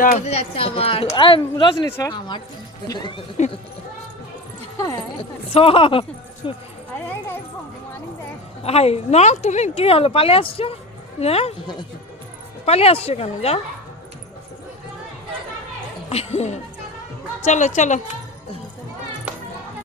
যাও রজনী সর হাই না তুমি কি হলো পালিয়ে আসছো হ্যাঁ পালিয়ে আসছো কেন যাও চলো চলো